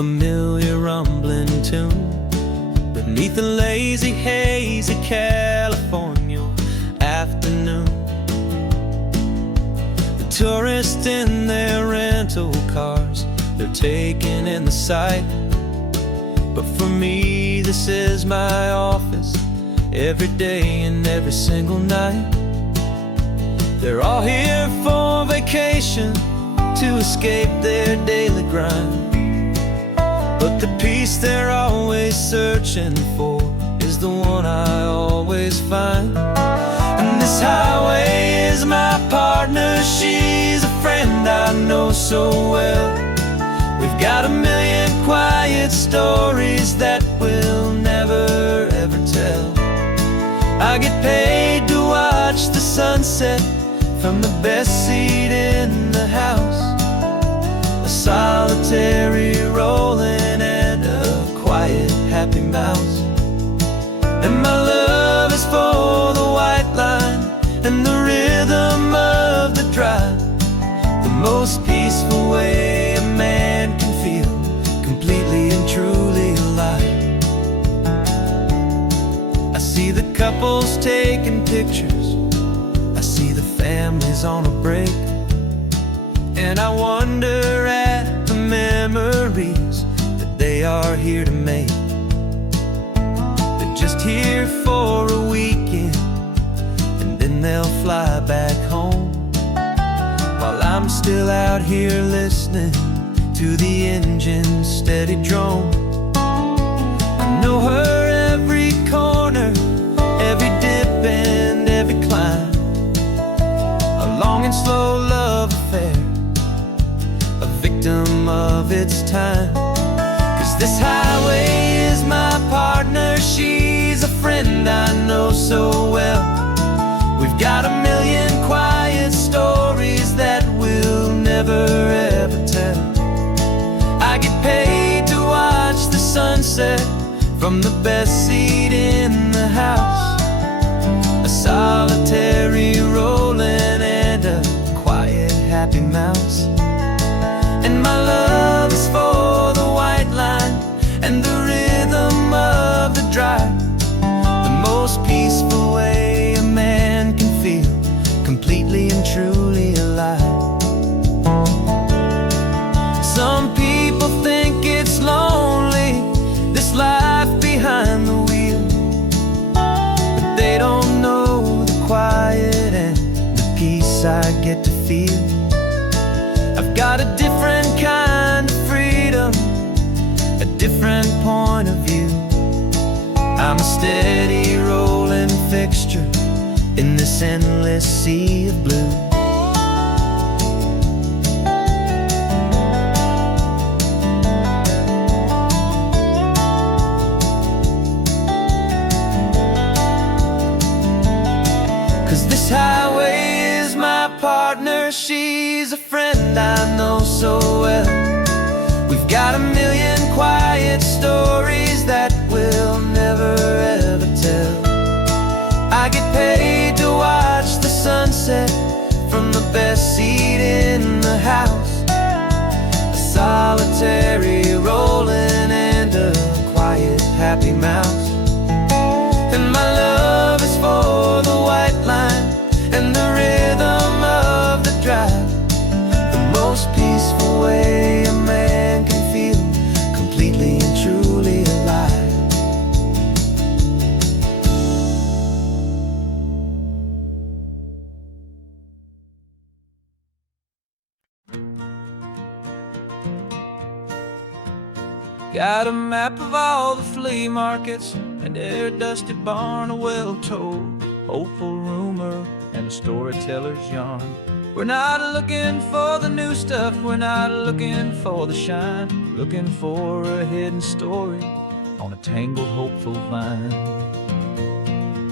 familiar rumbling tune beneath the lazy haze of California afternoon. The tourists in their rental cars, they're taking in the sight. But for me, this is my office, every day and every single night. They're all here for vacation, to escape their daily grind. But the peace they're always searching for is the one I always find. And this highway is my partner, she's a friend I know so well. We've got a million quiet stories that we'll never ever tell. I get paid to watch the sunset from the best seat in the house. A solitary rolling and a quiet happy mouse. And my love is for the white line and the rhythm of the drive. The most peaceful way a man can feel completely and truly alive. I see the couples taking pictures, I see the families on a break, and I wonder at the memories that they are here to make. They're just here for a weekend, and then they'll fly back home, while I'm still out here listening to the engine's steady drone. I know her every corner, every dip and every climb. A long and slow love affair, a victim of its time. 'Cause this highway is my partner, she's a friend I know so well. We've got a million quiet stories that we'll never ever tell. I get paid to watch the sunset from the best seat in the house. A solitary rolling and a quiet happy mouse. And my love is for the white line and the rhythm of the drive. The most peaceful way a man can feel completely and truly alive. Some people think it's lonely, this life behind the wheel, but they don't know the quiet and the peace I get to feel. I've got a different kind of freedom, a different point of view. I'm a steady rolling fixture in this endless sea of blue. Highway is my partner, she's a friend I know so well. We've got a million quiet stories that we'll never ever tell. I get paid to watch the sunset from the best seat in the house. A solitary rolling and a quiet happy mouse. And my love is for the white line and the rhythm of the drive. The most peaceful way a man can feel completely and truly alive. Got a map of all the flea markets and every dusty barn, a well-told hopeful rumor and a storyteller's yarn. We're not looking for the new stuff, we're not looking for the shine, looking for a hidden story on a tangled hopeful vine.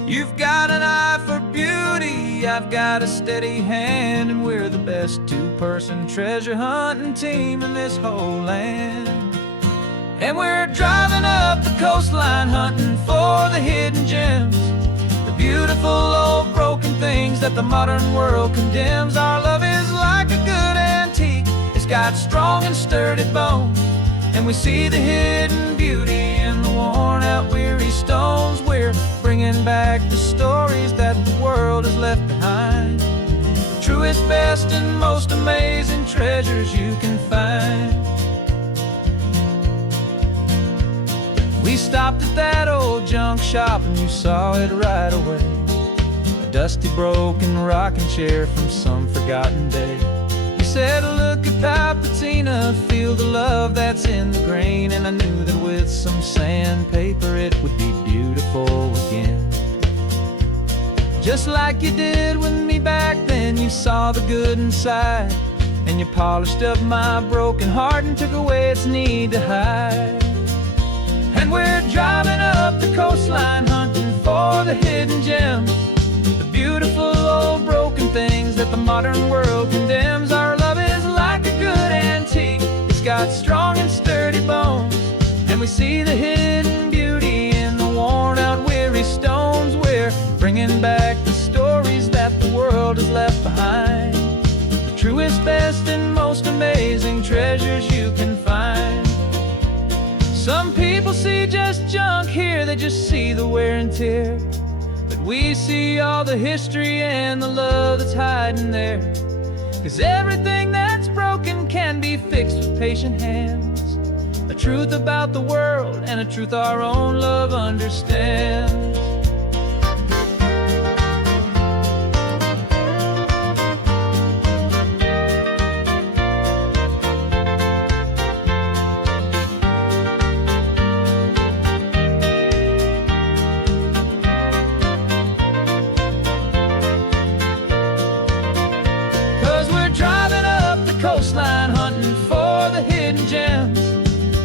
You've got an eye for beauty, I've got a steady hand, and we're the best two-person treasure hunting team in this whole land. And we're driving up the coastline hunting for the hidden gems, the beautiful old broken things that the modern world condemns. Our love is like a good antique, it's got strong and sturdy bones, and we see the hidden beauty in the worn out, weary stones. We're bringing back the stories that the world has left behind, the truest, best, and most amazing treasures you can find. We stopped at that old junk shop and you saw it right away, a dusty, broken rocking chair from some forgotten day. You said, look at Papatina, feel the love that's in the grain. And I knew that with some sandpaper it would be beautiful again. Just like you did with me back then, you saw the good inside, and you polished up my broken heart and took away its need to hide. And we're driving up the coastline, hunting for the hidden gems, the beautiful old broken things that the modern world condemns. Our love is like a good antique, it's got strong and sturdy bones, and we see the hidden beauty in the worn out, weary stones. We're bringing back the stories that the world has left behind, the truest, best, and most amazing treasures you can find. Some people see just junk here, they just see the wear and tear, but we see all the history and the love that's hiding there. 'Cause everything that's broken can be fixed with patient hands, a truth about the world and a truth our own love understands. 'Cause we're driving up the coastline, hunting for the hidden gems,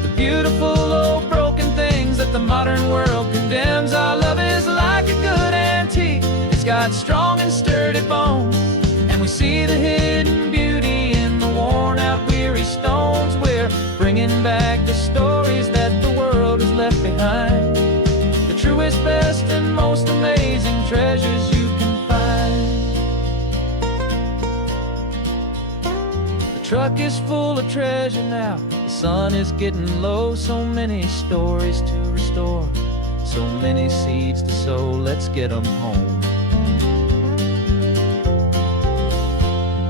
the beautiful old broken things that the modern world condemns. Our love is like a good antique, it's got strong and sturdy bones, and we see the hidden beauty in the worn out, weary stones. We're bringing back the stories that the world has left behind, the truest, best, and most amazing treasures you can find. The truck is full of treasure now, the sun is getting low. So many stories to restore, so many seeds to sow. Let's get them home,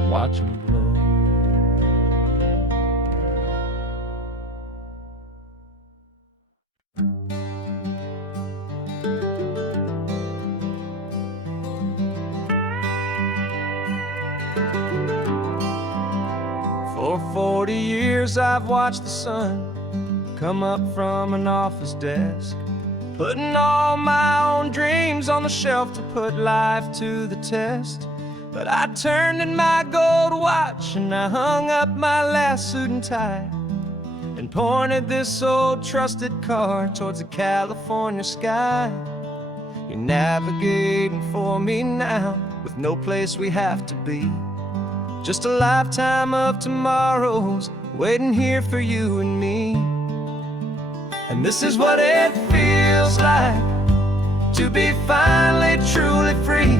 watch them blow. For 40 years I've watched the sun come up from an office desk, putting all my own dreams on the shelf to put life to the test. But I turned in my gold watch and I hung up my last suit and tie, and pointed this old trusted car towards the California sky. You're navigating for me now, with no place we have to be, just a lifetime of tomorrows waiting here for you and me. And this is what it feels like to be finally truly free,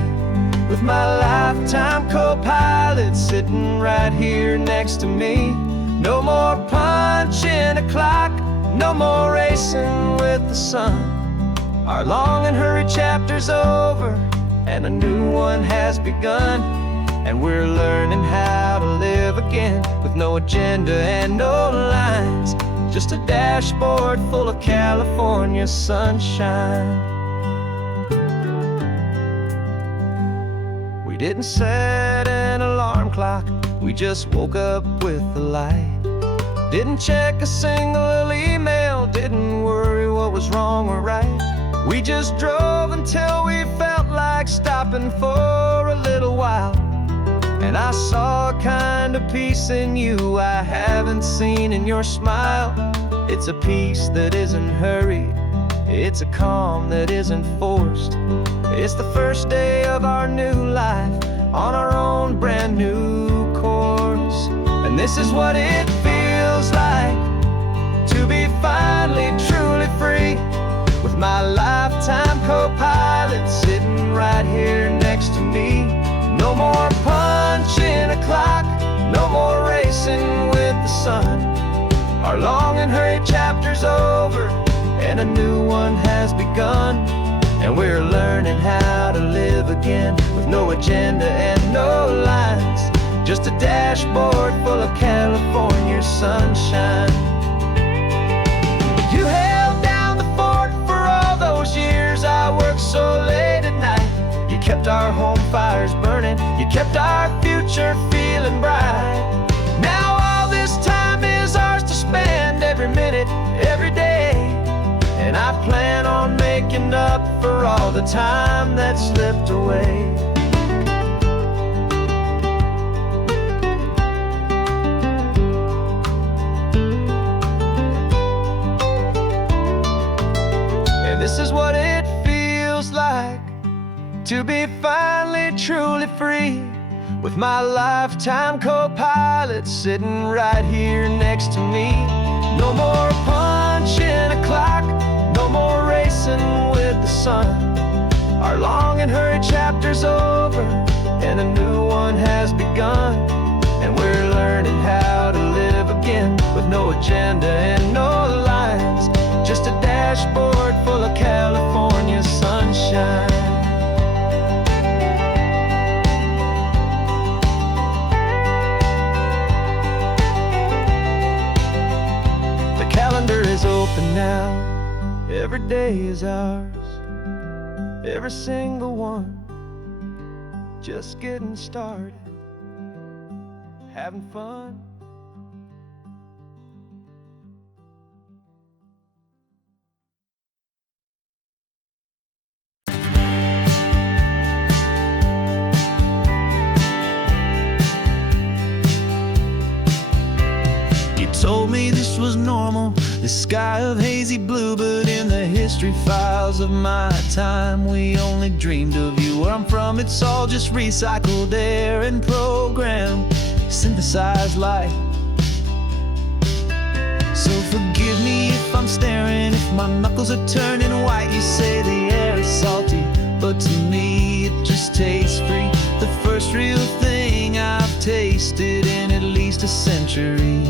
with my lifetime co-pilot sitting right here next to me. No more punching a clock, no more racing with the sun. Our long and hurried chapter's over and a new one has begun, and we're learning how to live again with no agenda and no lines, just a dashboard full of California sunshine. We didn't set an alarm clock, we just woke up with the light. Didn't check a single email, didn't worry what was wrong or right. We just drove until we felt like stopping for a little while. And I saw a kind of peace in you I haven't seen in your smile. It's a peace that isn't hurried, it's a calm that isn't forced. It's the first day of our new life on our own brand new course. And this is what it feels like to be finally truly free, with my lifetime co-pilot sitting right here next to me. No more punching a clock, no more racing with the sun. Our long and hurried and a new one has begun. And we're learning how to live again, with no agenda and no lines, just a dashboard full of California sunshine. You held down the fort for all those years I worked so late at night. You kept our home fires burning, you kept our future feeling bright. Now all this time is ours to spend, every minute, every day. And I plan on making up for all the time that slipped away. And this is what it feels like to be finally truly free, with my lifetime co-pilot sitting right here next to me. No more punching a clock, no more racing with the sun. Our long and hurried chapter's over, and a new one has begun. And we're learning how to live again, with no agenda and no lines, just a dashboard full of California sunshine. The calendar is open now, every day is ours, every single one, just getting started, having fun. You told me this was normal, the sky of hazy blue, but in the history files of my time, we only dreamed of you. Where I'm from, it's all just recycled air and programmed, synthesized light. So forgive me if I'm staring, if my knuckles are turning white. You say the air is salty, but to me it just tastes free. The first real thing I've tasted in at least a century.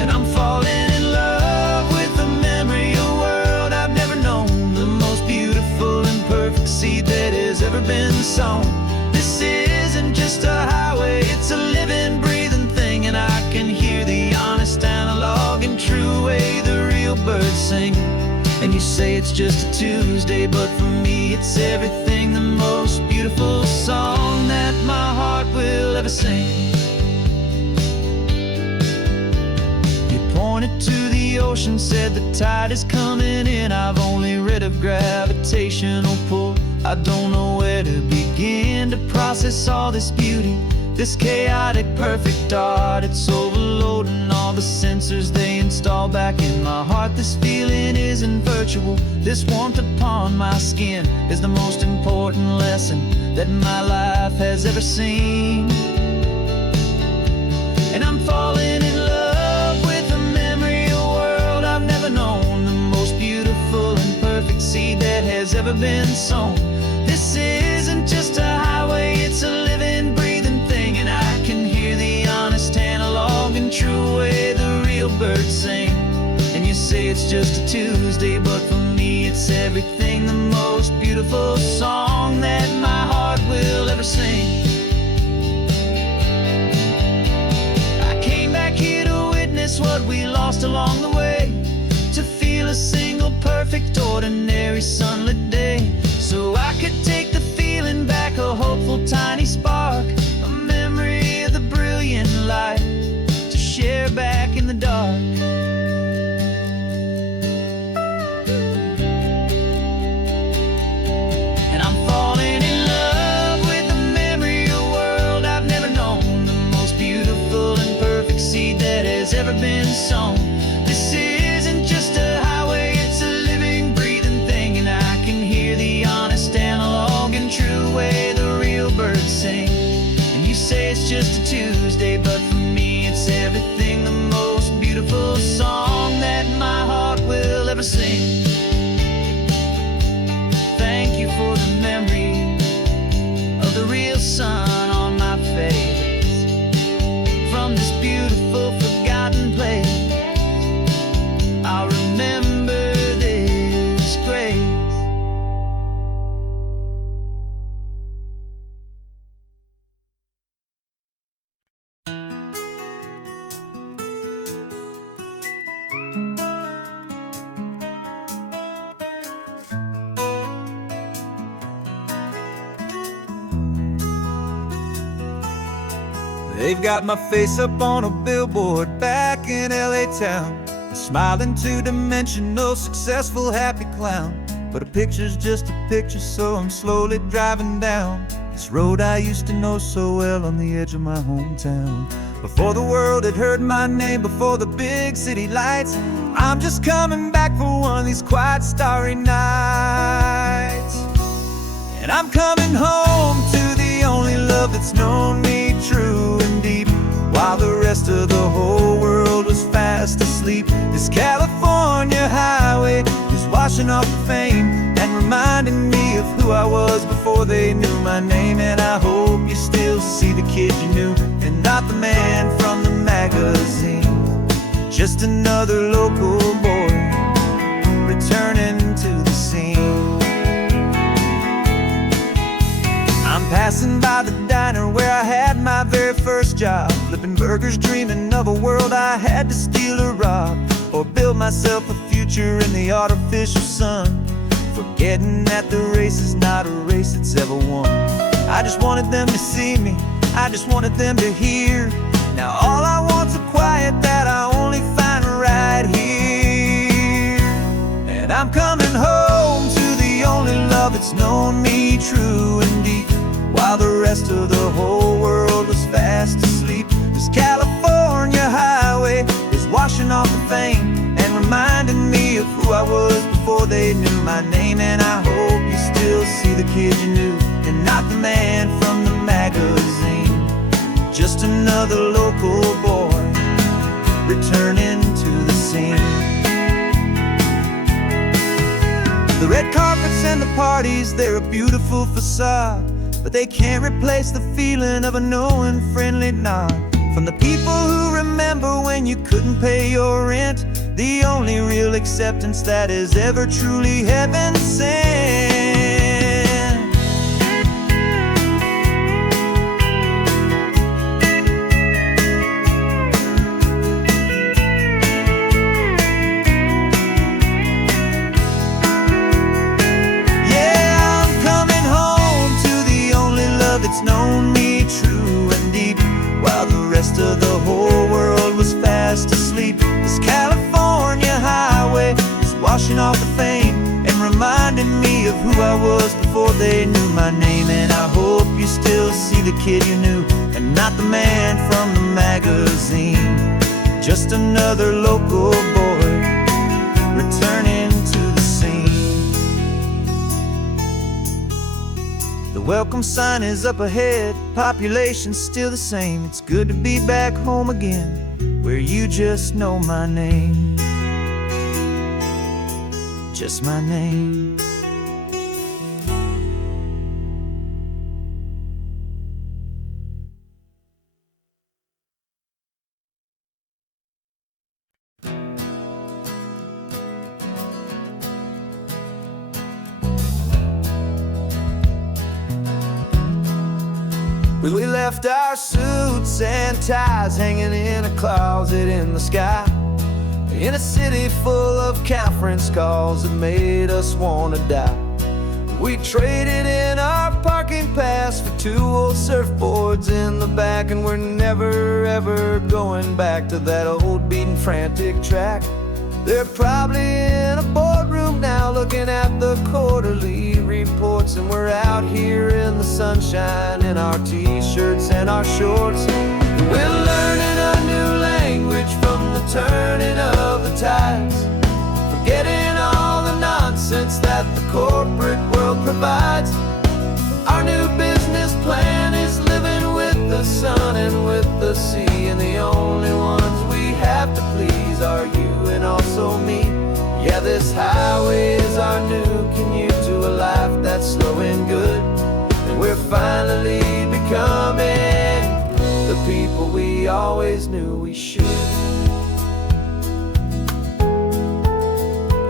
And I'm falling in love with the memory of a world I've never known, the most beautiful and perfect seed that has ever been sown. This isn't just a highway, it's a living, breathing thing. And I can hear the honest, analog, and true way the real birds sing. And you say it's just a Tuesday, but for me it's everything, the most beautiful song that my heart will ever sing. Pointed to the ocean, said the tide is coming in. I've only read of gravitational pull, I don't know where to begin to process all this beauty, this chaotic perfect art. It's overloading all the sensors they install back in my heart. This feeling isn't virtual, this warmth upon my skin is the most important lesson that my life has ever seen. And I'm falling in love with a memory of a world I've never known, the most beautiful and perfect seed that has ever been sown. This isn't just a highway, it's a living, breathing thing. And I can hear the honest, analog, and true way the real birds sing. And you say it's just a Tuesday, but for me it's everything, the most beautiful song that my heart will ever sing. What we lost along the way, to feel a single perfect ordinary sunlit day, so I could take the feeling back, a hopeful tiny spark, a memory of the brilliant light to share back in the dark. And I'm falling in love with the memory of a world I've never known, the most beautiful and perfect seed that has ever been sown. This isn't just a highway, it's a living, breathing thing. And I can hear the honest, analog, and true way the real birds sing. And you say it's just a Tuesday, but for me it's everything, the most beautiful song that my heart will ever sing. Thank you for the memory of the real sun on my face, from this beautiful forgotten place. I'll They've got my face up on a billboard back in LA town, a smiling two-dimensional, successful, happy clown. But a picture's just a picture, so I'm slowly driving down this road I used to know so well on the edge of my hometown. Before the world had heard my name, before the big city lights, I'm just coming back for one of these quiet, starry nights. And I'm coming home to the only love that's known me true and deep, while the rest of the whole world was fast asleep. This California highway is washing off the fame and reminding me of who I was before they knew my name. And I hope you still see the kid you knew, and not the man from the magazine. Just another local boy returning to the scene. I'm passing by the diner where I had my very first job, flipping burgers, dreaming of a world I had to steal or rob, or build myself a future in the artificial sun, forgetting that the race is not a race that's ever won. I just wanted them to see me, I just wanted them to hear. Now all I want's a quiet that I only find right here. And I'm coming home to the only love that's known me true and deep, while the rest of the whole world was fast asleep. This California highway is washing off the fame and reminding me of who I was before they knew my name. And I hope you still see the kid you knew, and not the man from the magazine. Just another local boy returning to the scene. The red carpets and the parties, they're a beautiful facade, but they can't replace the feeling of a knowing, friendly nod from the people who remember when you couldn't pay your rent. The only real acceptance that is ever truly heaven sent. Yeah, I'm coming home to the only love that's known me true and deep, while the rest of the whole world was fast asleep. This California highway is washing off the fame and reminding me of who I was before they knew my name. And I hope you still see the kid you knew, and not the man from the magazine. Just another local boy returning to the scene. The welcome sign is up ahead, population's still the same. It's good to be back home again, where you just know my name. Just my name. We left our suits and ties hanging in a closet in the sky, in a city full of conference calls that made us wanna die. We traded in our parking pass for 2 old surfboards in the back, and we're never ever going back to that old beaten frantic track. They're probably in a boardroom now looking at the quarterly reports, and we're out here in the sunshine in our t-shirts and our shorts. We're learning a new language from the turning of the tides, forgetting all the nonsense that the corporate world provides. Our new business plan is living with the sun and with the sea, and the only ones we have to please are you and also me. Yeah, this highway is our new commute to a life that's slow and good, and we're finally becoming the people we always knew we should.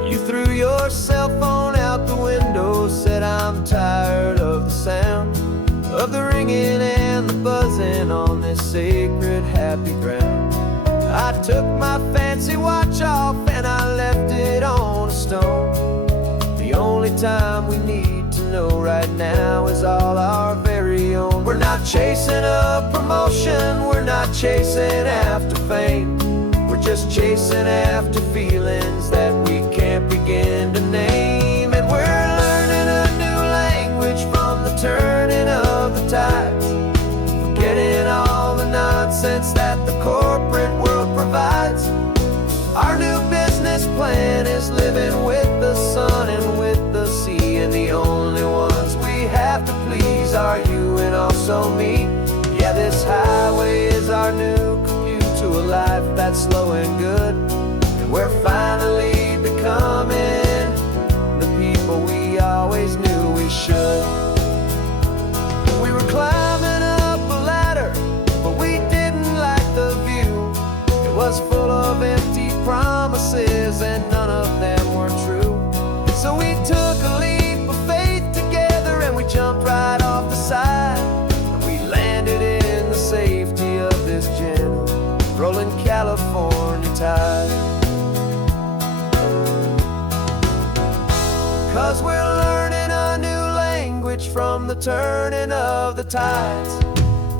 You threw your cell phone out the window, said I'm tired of the sound of the ringing and the buzzing on this sacred happy ground. I took my fancy watch off and I left it on a stone. The only time we need to know right now is all our very own. We're not not chasing a promotion, we're not chasing after fame. We're just chasing after feelings that we can't begin to name. And we're learning a new language from the turning of the tides, forgetting all the nonsense that the corporate world provides. Our new business plan is living with the sun and with the sea, and the only ones we have to please are you and also me. Yeah, this highway is our new commute to a life that's slow and good, and we're finally becoming the people we always knew we should. We were climbing up a ladder, but we didn't like the view. It was full of empty promises and none of them were true. So we took a leap of faith together and we jumped right off the side, and we landed in the safety of this gentle rolling California tide. 'Cause we're learning a new language from the turning of the tides,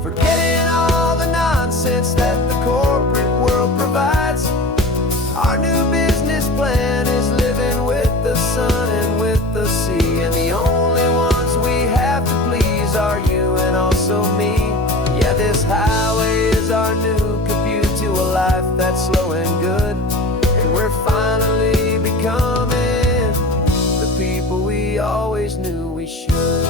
forgetting all the nonsense that the corporate world provides. Our new business plan is living with the sun and with the sea, and the only ones we have to please are you and also me. Yeah, this highway is our new commute to a life that's slow and good, and we're finally becoming the people we always knew we should.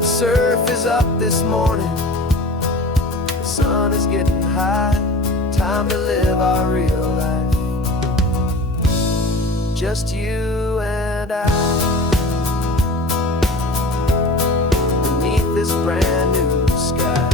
The surf is up this morning, the sun is getting high, time to live our real life, just you and I, beneath this brand new sky.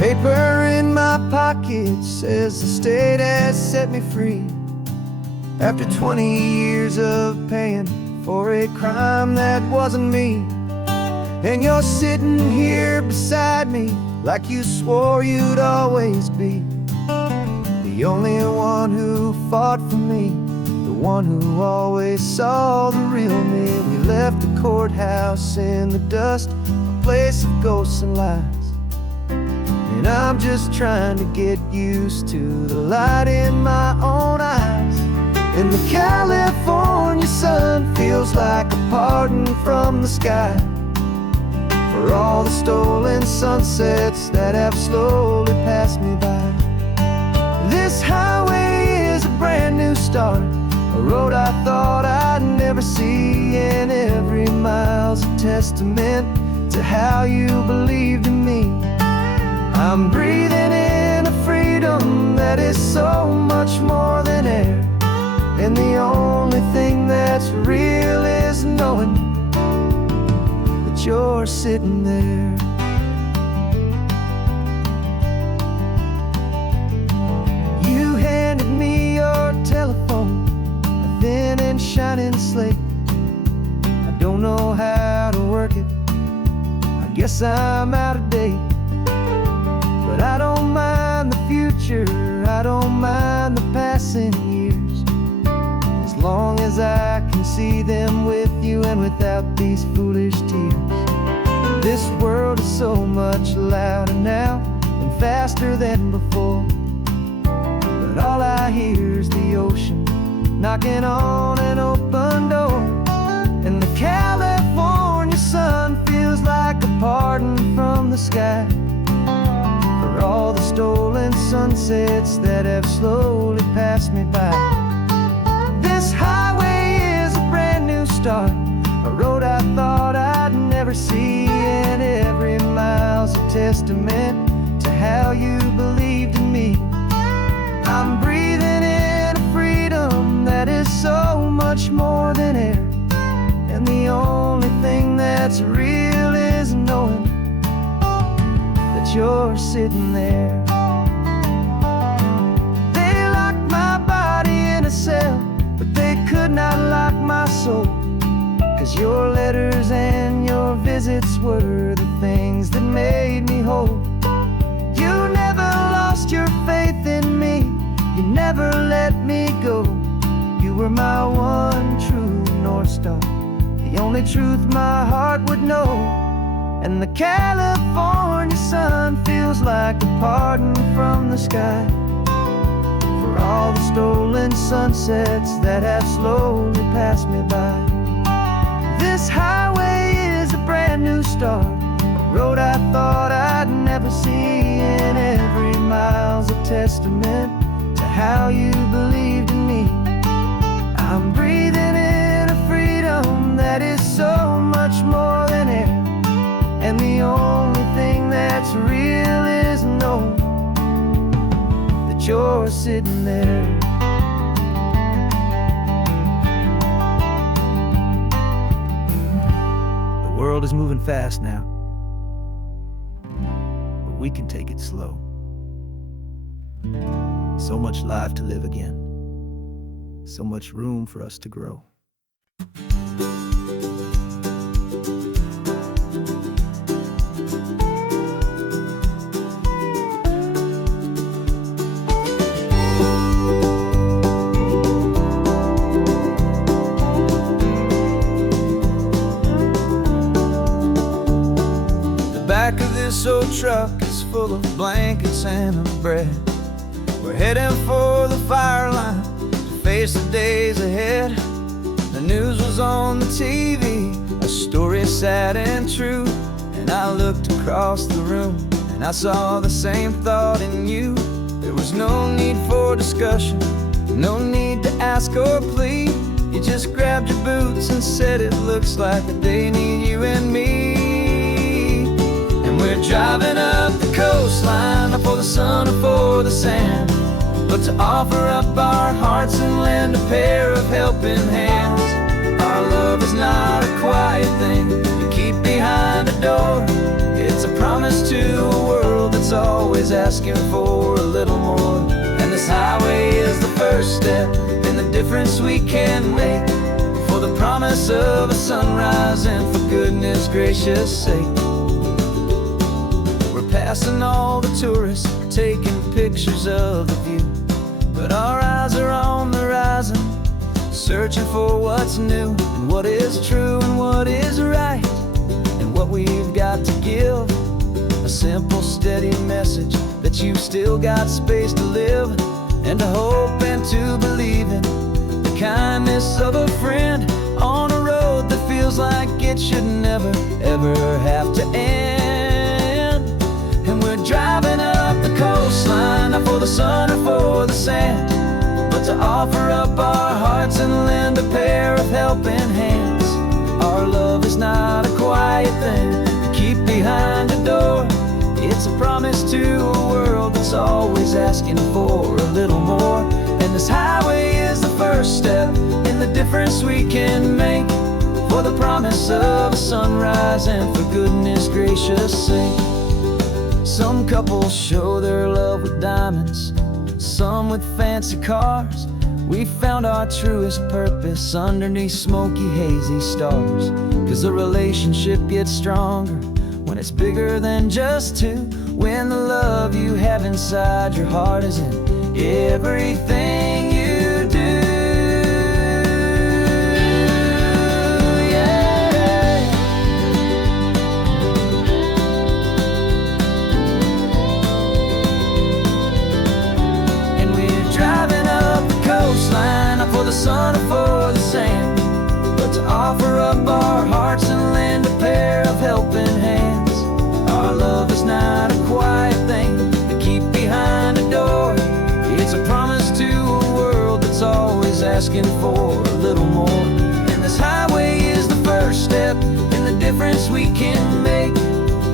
Paper in my pocket says the state has set me free, after 20 years of paying for a crime that wasn't me. And you're sitting here beside me like you swore you'd always be, the only one who fought for me, the one who always saw the real me. We left the courthouse in the dust, a place of ghosts and lies, and I'm just trying to get used to the light in my own eyes. And the California sun feels like a pardon from the sky for all the stolen sunsets that have slowly passed me by. This highway is a brand new start, a road I thought I'd never see, and every mile's a testament to how you believed in me. I'm breathing in a freedom that is so much more than air, and the only thing that's real is knowing that you're sitting there. You handed me your telephone, a thin and shining slate. I don't know how to work it, I guess I'm out of date. But I don't mind the future, I don't mind the passing years, as long as I can see them with you and without these foolish tears. This world is so much louder now and faster than before, but all I hear is the ocean knocking on an open door. And the California sun feels like a pardon from the sky for all the stolen sunsets that have slowly passed me by. This highway is a brand new start, a road I thought I'd never see, and every mile's a testament to how you believed in me. I'm breathing in a freedom that is so much more than air, and the only thing that's real is knowing that you're sitting there. They locked my body in a cell, but they could not lock my soul. Your letters and your visits were the things that made me whole. You never lost your faith in me, you never let me go. You were my one true North Star, the only truth my heart would know. And the California sun feels like a pardon from the sky for all the stolen sunsets that have slowly passed me by. This highway is a brand new start, a road I thought I'd never see, and every mile's a testament to how you believed in me. I'm breathing in a freedom that is so much more than air, and the only thing that's real is knowing that you're sitting there. The world is moving fast now, but we can take it slow. So much life to live again, so much room for us to grow. The back of this old truck is full of blankets and of bread. We're heading for the fire line to face the days ahead. The news was on the TV, a story sad and true. And I looked across the room and I saw the same thought in you. There was no need for discussion, no need to ask or plead. You just grabbed your boots and said it looks like they need you and me. And we're driving up the coastline, not for the sun or for the sand, but to offer up our hearts and lend a pair of helping hands. Our love is not a quiet thing you keep behind a door. It's a promise to a world that's always asking for a little more. And this highway is the first step in the difference we can make, for the promise of a sunrise and for goodness gracious sake. We're passing all the tourists, taking pictures of the view, but our eyes are on the horizon, searching for what's new and what is true and what is right, and what we've got to give. A simple, steady message that you've still got space to live, and to hope and to believe in the kindness of a friend on a road that feels like it should never, ever have to end. And we're driving up the coastline, not for the sun or for the sand, but to offer up our hearts and lend a pair of helping hands. Our love is not a quiet thing to keep behind a door. It's a promise to a world that's always asking for a little more. And this highway is the first step in the difference we can make, for the promise of a sunrise and for goodness gracious sake. Some couples show their love with diamonds, some with fancy cars. We found our truest purpose underneath smoky, hazy stars. 'Cause the relationship gets stronger when it's bigger than just two, when the love you have inside your heart is in everything you do. Yeah. And we're driving up the coastline, not for the sun or for the sand, but to offer up our hearts and lend a pair of helping hands. Our love is not a quiet thing to keep behind a door. It's a promise to a world that's always asking for a little more. And this highway is the first step in the difference we can make,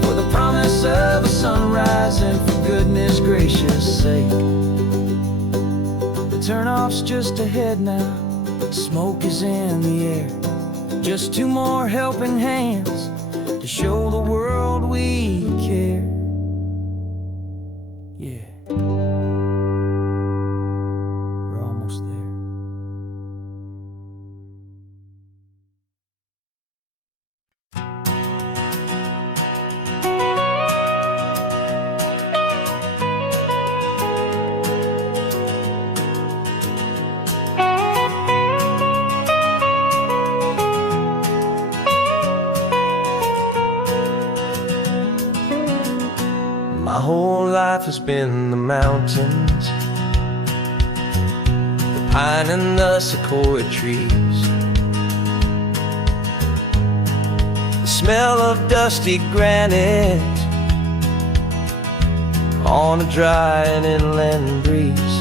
for the promise of a sunrise and for goodness gracious sake. The turnoff's just ahead now, smoke is in the air. Just two more helping hands to show the world we care. Yeah. My whole life has been the mountains, the pine and the sequoia trees, the smell of dusty granite on a dry and inland breeze.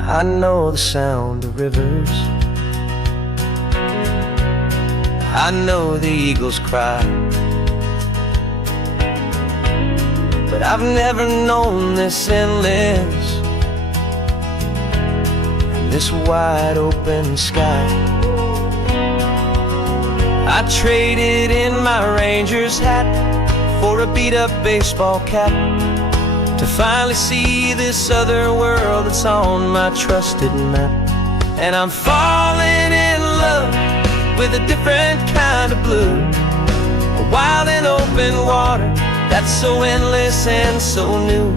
I know the sound of rivers, I know the eagles cry, but I've never known this endless, this wide open sky. I traded in my ranger's hat for a beat-up baseball cap, to finally see this other world that's on my trusted map. And I'm falling in love with a different kind of blue, a wild and open water that's so endless and so new.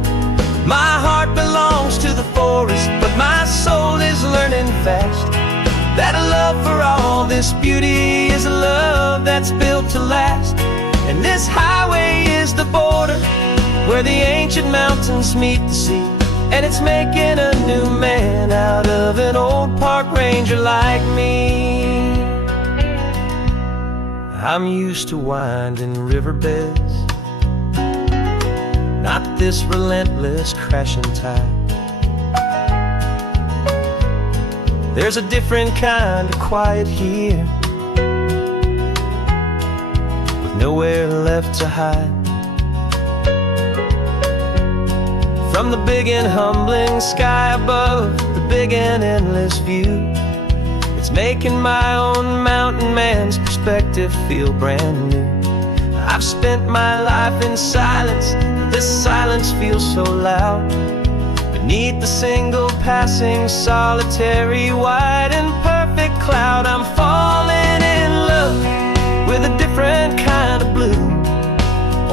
My heart belongs to the forest, but my soul is learning fast that a love for all this beauty is a love that's built to last. And this highway is the border where the ancient mountains meet the sea, and it's making a new man out of an old park ranger like me. I'm used to winding riverbeds, not this relentless crashing tide. There's a different kind of quiet here, with nowhere left to hide. From the big and humbling sky above, the big and endless view, it's making my own mountain man's perspective feel brand new. I've spent my life in silence, this silence feels so loud. Beneath the single passing solitary white and perfect cloud, I'm falling in love with a different kind of blue,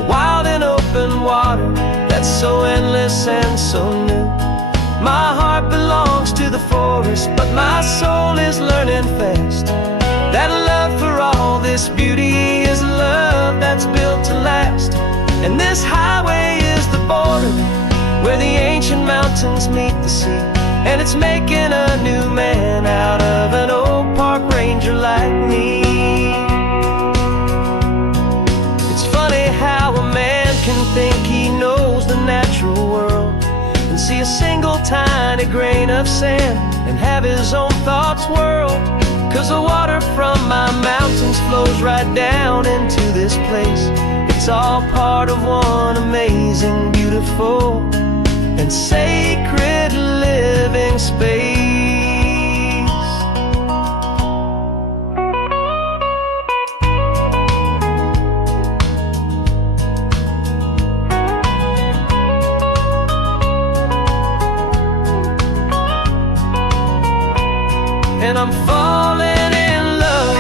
a wild and open water that's so endless and so new. My heart belongs to the forest, but my soul is learning fast that a love for all this beauty is a love that's built to last. And this highway is the border where the ancient mountains meet the sea, and it's making a new man out of an old park ranger like me. It's funny how a man can think he knows the natural world and see a single tiny grain of sand and have his own thoughts whirl. 'Cause the water from my mountains flows right down into this place. It's all part of one amazing, beautiful, and sacred living space. And I'm falling in love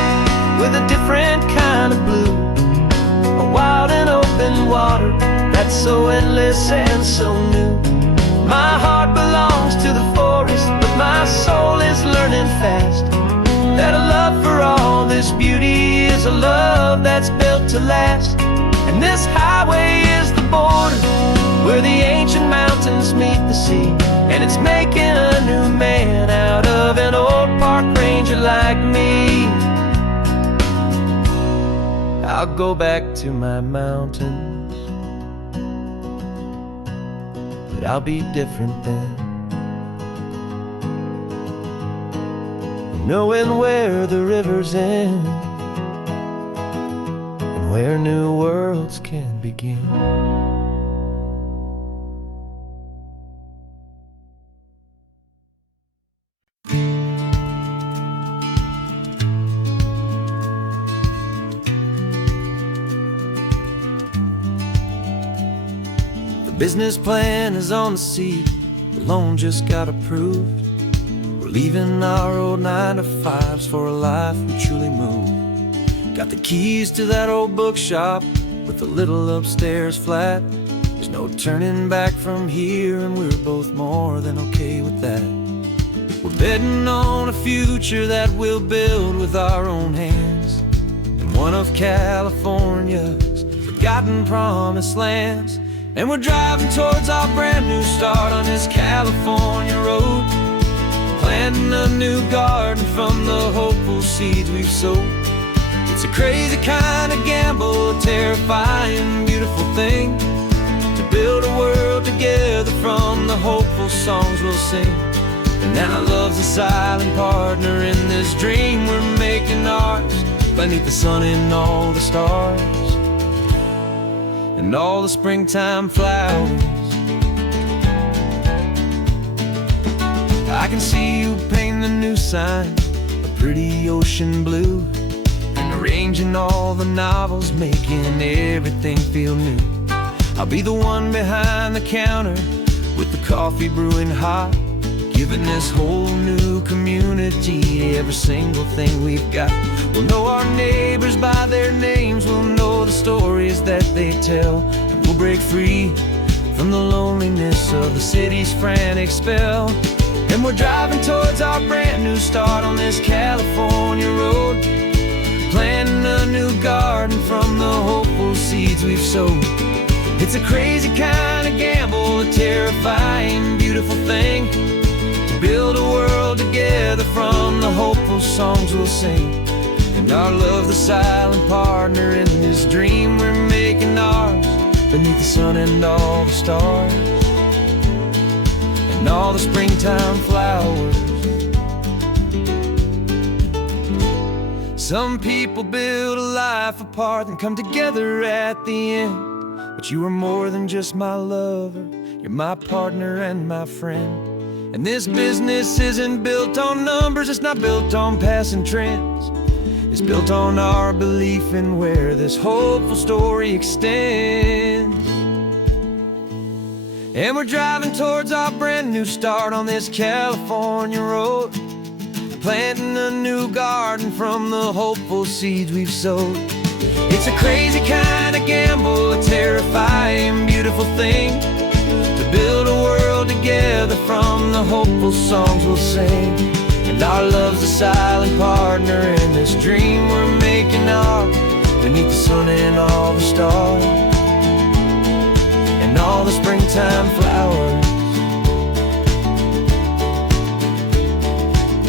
with a different kind of blue, a wild and open water that's so endless and so new. My heart belongs to the forest, but my soul is learning fast that a love for all this beauty is a love that's built to last. And this highway is the border where the ancient mountains meet the sea, and it's making a new man out of an old park ranger like me. I'll go back to my mountains, but I'll be different then, knowing where the rivers end and where new worlds can begin. The business plan is on the seat, the loan just got approved. We're leaving our old 9-to-5s for a life we truly move. Got the keys to that old bookshop with a little upstairs flat. There's no turning back from here, and we're both more than okay with that. We're betting on a future that we'll build with our own hands, and one of California's forgotten forgotten promised lands. And we're driving towards our brand new start on this California road, planting a new garden from the hopeful seeds we've sowed. It's a crazy kind of gamble, a terrifying, beautiful thing, to build a world together from the hopeful songs we'll sing. And now love's a silent partner in this dream we're making ours, beneath the sun and all the stars and all the springtime flowers. I can see you painting the new sign a pretty ocean blue, and arranging all the novels, making everything feel new. I'll be the one behind the counter with the coffee brewing hot, giving this whole new community every single thing we've got. We'll know our neighbors by their names, we'll know the stories that they tell, and we'll break free from the loneliness of the city's frantic spell. And we're driving towards our brand new start on this California road, planting a new garden from the hopeful seeds we've sowed. It's a crazy kind of gamble, a terrifying, beautiful thing, to build a world together from the hopeful songs we'll sing. And our love's the silent partner in this dream we're making ours, beneath the sun and all the stars and all the springtime flowers. Some people build a life apart and come together at the end, but you are more than just my lover, you're my partner and my friend. And this business isn't built on numbers, it's not built on passing trends, it's built on our belief in where this hopeful story extends. And we're driving towards our brand new start on this California road, planting a new garden from the hopeful seeds we've sowed. It's a crazy kind of gamble, a terrifying, beautiful thing, to build a world together from the hopeful songs we'll sing. And our love's a silent partner in this dream we're making ours, beneath the sun and all the stars and all the springtime flowers.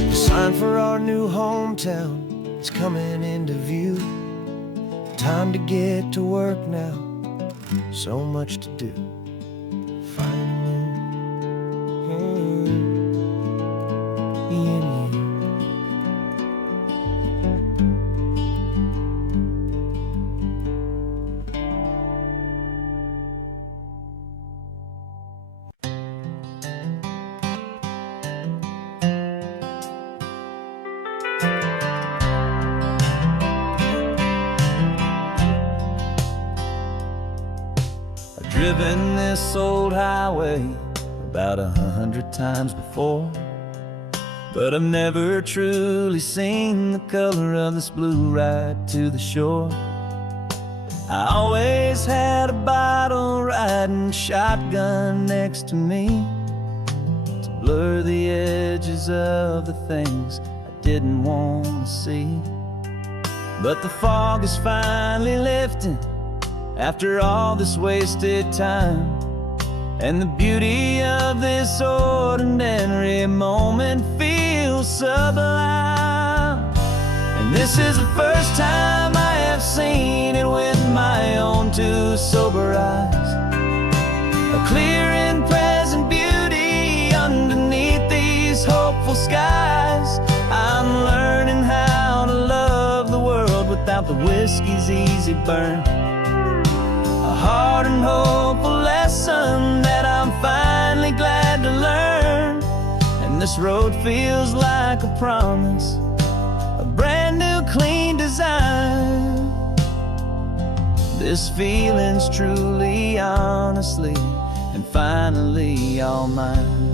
The sign for our new hometown is coming into view. Time to get to work now, so much to do. Driven this old highway about 100 times before, but I've never truly seen the color of this blue right to the shore. I always had a bottle riding shotgun next to me to blur the edges of the things I didn't want to see. But the fog is finally lifting after all this wasted time, and the beauty of this ordinary moment feels sublime. And this is the first time I have seen it with my own two sober eyes, a clear and present beauty underneath these hopeful skies. I'm learning how to love the world without the whiskey's easy burn, a hard and hopeful lesson that I'm finally glad to learn. And this road feels like a promise, a brand new clean design. This feeling's truly, honestly, and finally all mine.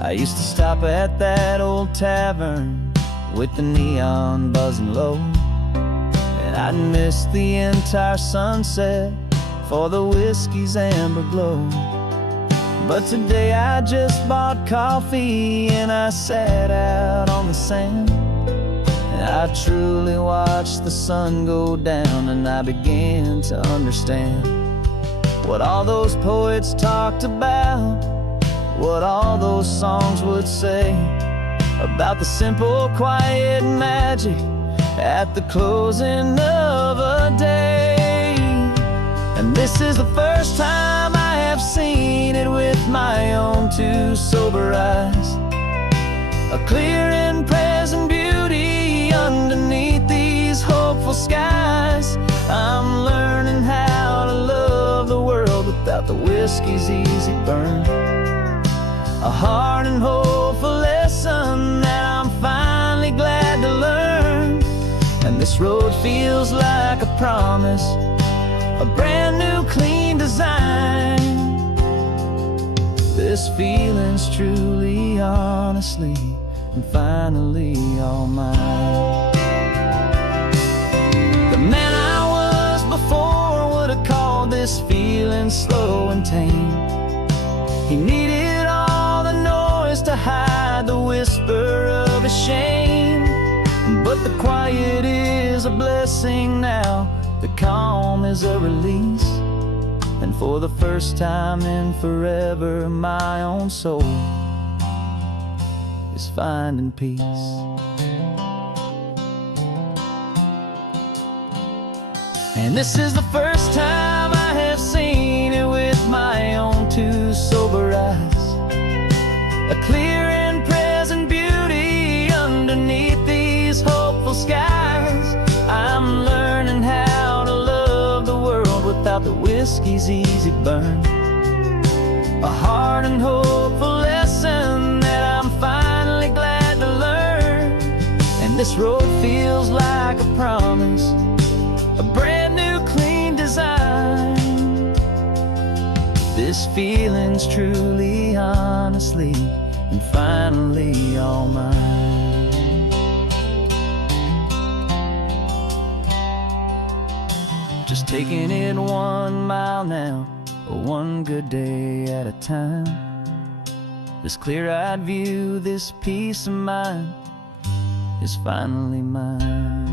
I used to stop at that old tavern with the neon buzzing low, and I'd miss the entire sunset for the whiskey's amber glow. But today I just bought coffee and I sat out on the sand, I truly watched the sun go down, and I began to understand what all those poets talked about, what all those songs would say about the simple, quiet magic at the closing of a day. And this is the first time I have seen it with my own two sober eyes, a clear and present beauty underneath these hopeful skies. I'm learning how to love the world without the whiskey's easy burn, a hard and hopeful lesson that I'm finally glad to learn. And this road feels like a promise, a brand new clean design. This feeling's truly, honestly, and finally all mine. The man I was before would have called this feeling slow and tame. He needed all the noise to hide the whisper of his shame. But the quiet is a blessing now, the calm is a release, and for the first time in forever my own soul is finding peace. And this is the first time I have seen it with my own two sober eyes, a clear and present beauty underneath these hopeful skies. I'm learning how to love the world without the whiskey's easy burn, a hard and hopeful lesson that I'm finally glad to learn. And this road feels like a promise, a brand new clean design. This feeling's truly, honestly, and finally all mine. Just taking it 1 mile now, one good day at a time. This clear-eyed view, this peace of mind is finally mine.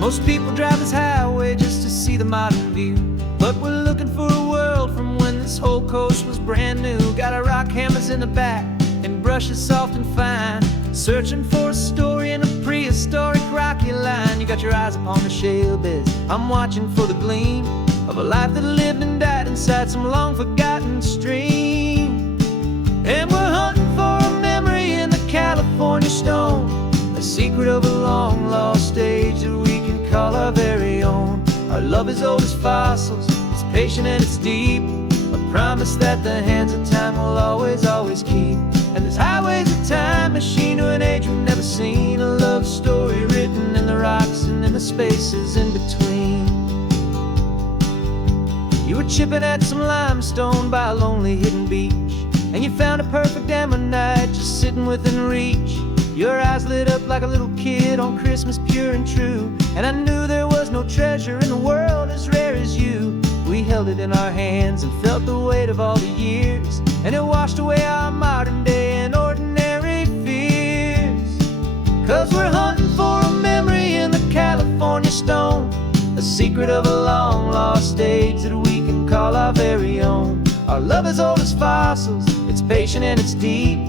Most people drive this highway just to see the modern view, but we're looking for a world from when this whole coast was brand new. Got our rock hammers in the back and brushes soft and fine, searching for a story in a prehistoric rocky line. You got your eyes upon the shale beds, I'm watching for the gleam of a life that lived and died inside some long forgotten stream. And we're hunting for a memory in the California stone, a secret of a long lost age that we can call our very own. Our love is old as fossils, it's patient and it's deep, a promise that the hands of time will always, always keep. And this highway's a time machine to an age we've never seen, a love story written in the rocks and in the spaces in between. You were chipping at some limestone by a lonely hidden beach, and you found a perfect ammonite just sitting within reach. Your eyes lit up like a little kid on Christmas, pure and true, and I knew there was no treasure in the world as rare as you. We held it in our hands and felt the weight of all the years, and it washed away our modern day and ordinary fears. 'Cause we're hunting for a memory in the California stone, a secret of a long lost age that we can call our very own. Our love is old as fossils, it's patient and it's deep,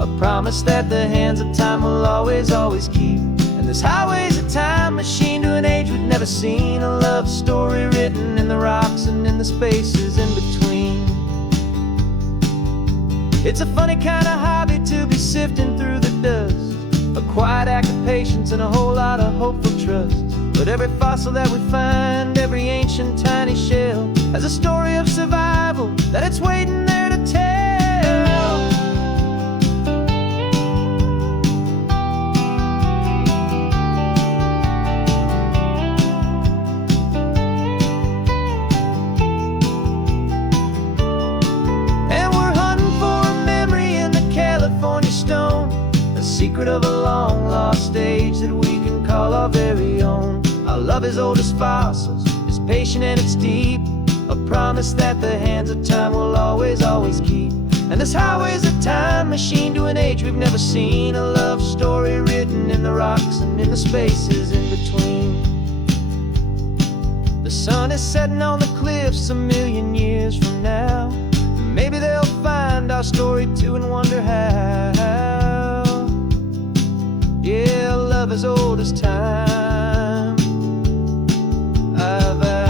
a promise that the hands of time will always, always keep. And this highway's a time machine to an age we've never seen, a love story written in the rocks and in the spaces in between. It's a funny kind of hobby to be sifting through the dust, a quiet act of patience and a whole lot of hopeful trust. But every fossil that we find, every ancient tiny shell, has a story of survival that it's waiting there to tell. secret of a long lost age that we can call our very own. Our love is old as fossils, it's patient and it's deep, a promise that the hands of time will always, always keep. And this highway's a time machine to an age we've never seen, a love story written in the rocks and in the spaces in between. The sun is setting on the cliffs a million years from now. Maybe they'll find our story too and wonder how. Yeah, love as old as time, I vow.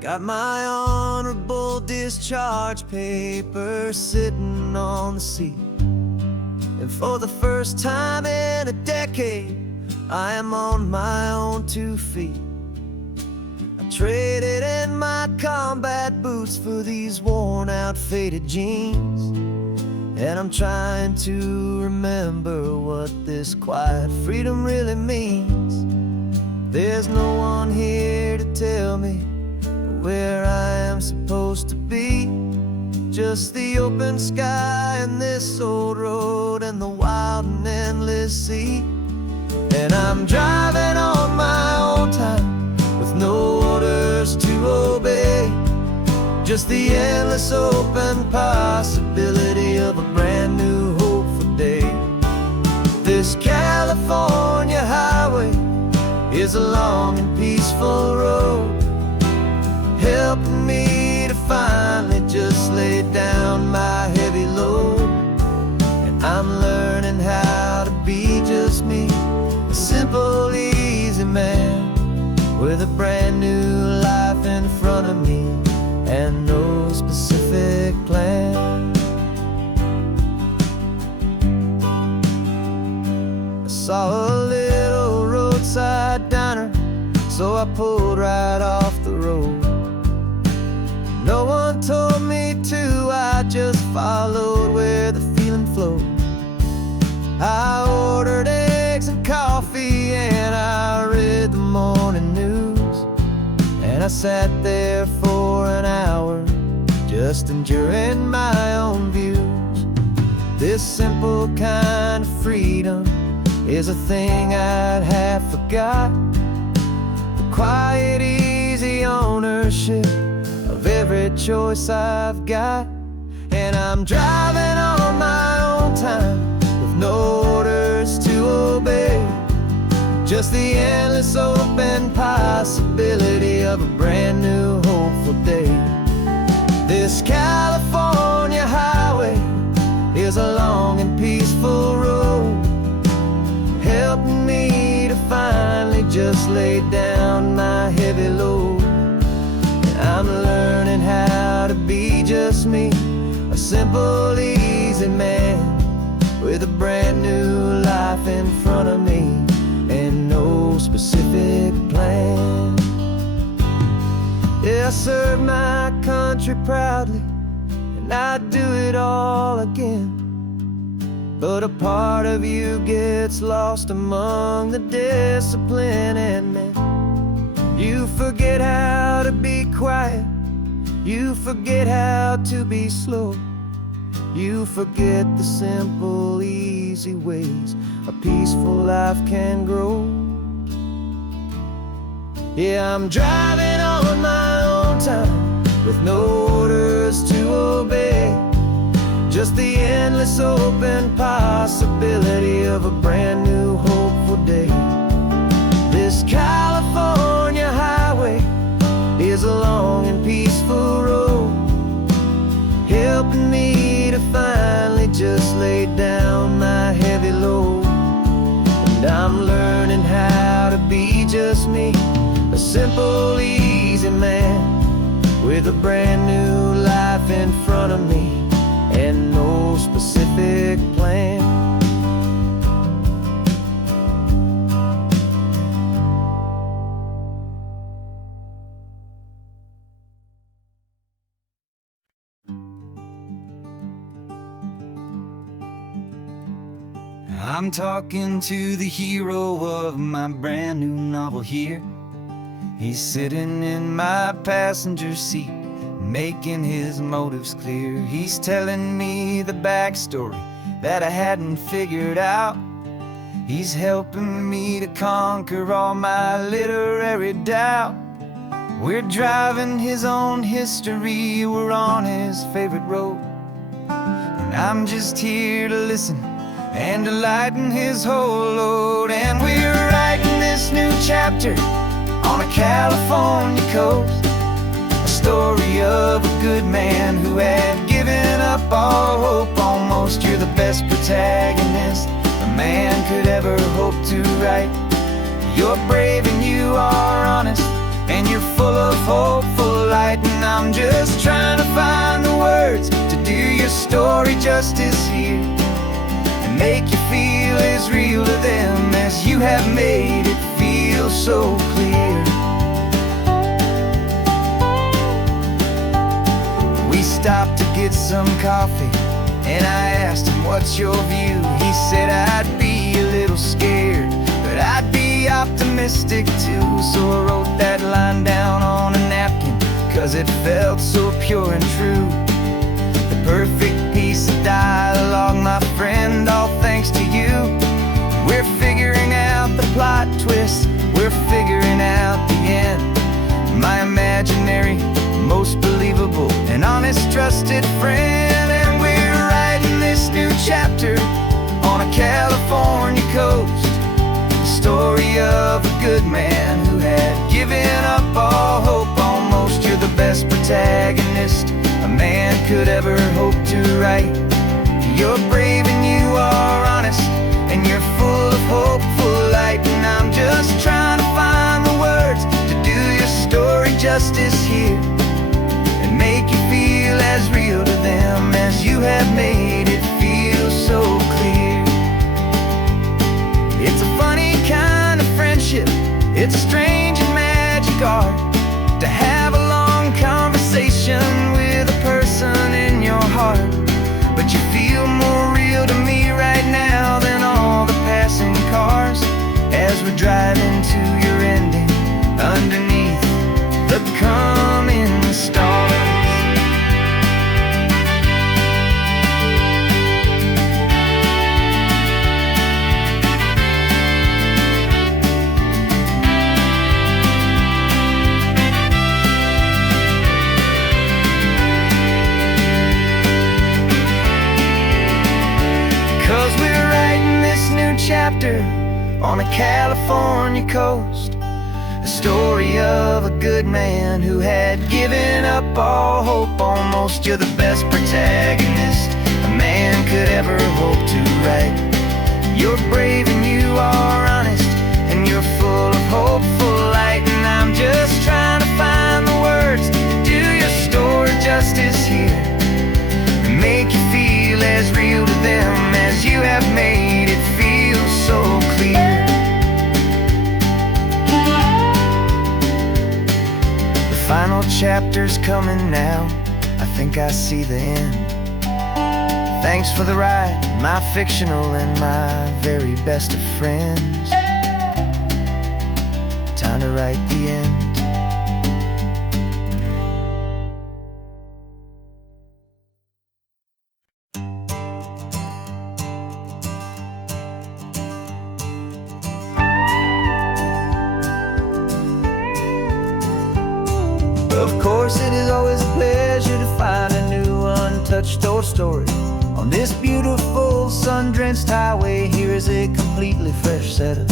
Got my honorable discharge paper sitting on the seat, and for the first time in a decade I am on my own 2 feet. I traded in my combat boots for these worn out faded jeans, and I'm trying to remember what this quiet freedom really means. There's no one here to tell me where I am supposed to be, just the open sky and this old road and the wild and endless sea. And I'm driving on my own time with no orders to obey, just the endless open possibility of a brand new hopeful day. This California highway is a long and peaceful road, helping me to finally just lay down my heavy load. And I'm learning how to be just me, a simple, easy man with a brand new life in front of me and no specific plan. I saw a little roadside diner, so I pulled right off the road. No one told me to, I just followed where the feeling flowed. I ordered eggs and coffee and I read the morning news, and I sat there for an hour just enduring my own views. This simple kind of freedom is a thing I'd half forgot, the quiet, easy ownership of every choice I've got. And I'm driving on my own time with no orders to obey, just the endless open possibility of a brand new hopeful day. This California highway is a long and peaceful road, helping me to finally just lay down my heavy load. I'm learning how to be just me, a simple, easy man with a brand new life in front of me and no specific plan. Yeah, I serve my country proudly and I'd do it all again, but a part of you gets lost among the discipline and men. You forget how to be quiet, you forget how to be slow, you forget the simple, easy ways a peaceful life can grow. Yeah, I'm driving on my own time with no orders to obey, just the endless open possibility of a brand new hopeful day. This California highway is a long and peaceful road, helping me to finally just lay down my heavy load. And I'm learning how to be just me, a simple, easy man with a brand new life in front of me and no specific plan. I'm talking to the hero of my brand new novel here. He's sitting in my passenger seat, making his motives clear. He's telling me the backstory that I hadn't figured out. He's helping me to conquer all my literary doubt. We're driving his own history, we're on his favorite road, and I'm just here to listen and to lighten his whole load. And we're writing this new chapter on a California coast, a story of a good man who had given up all hope almost. You're the best protagonist a man could ever hope to write. You're brave and you are honest, and you're full of hopeful light. And I'm just trying to find the words to do your story justice here, and make you feel as real to them as you have made it feel so clear. We stopped to get some coffee, and I asked him, what's your view? He said, I'd be a little scared, but I'd be optimistic too. So I wrote that line down on a napkin, 'cause it felt so pure and true. The perfect piece of dialogue, my friend, all thanks to you. We're figuring out the plot twist, we're figuring out the end. My imaginary, most believable and honest trusted friend. And we're writing this new chapter on a California coast, the story of a good man who had given up all hope almost. You're the best protagonist a man could ever hope to write. You're brave and you are honest, and you're full of hopeful light. And I'm just trying to find the words to do your story justice here, and make you feel as real to them as you have made it feel so clear. It's a funny kind of friendship, it's a strange and magic art to have a long conversation with a person in your heart. But you feel more real to me right now than all the passing cars, as we're driving to your ending underneath the coming stars. 'Cause we're writing this new chapter on a California coast, a story of a good man who had given up all hope almost. You're the best protagonist a man could ever hope to write. You're brave and you are honest, and you're full of hopeful light. And I'm just trying to find the words to do your story justice here, and make you feel as real to them as you have made it feel so clear. The final chapter's coming now, I think I see the end. Thanks for the ride, my fictional and my very best of friends. Time to write the end. Of course, it is always a pleasure to find a new untouched old story on this beautiful sun-drenched highway. Here is a completely fresh set of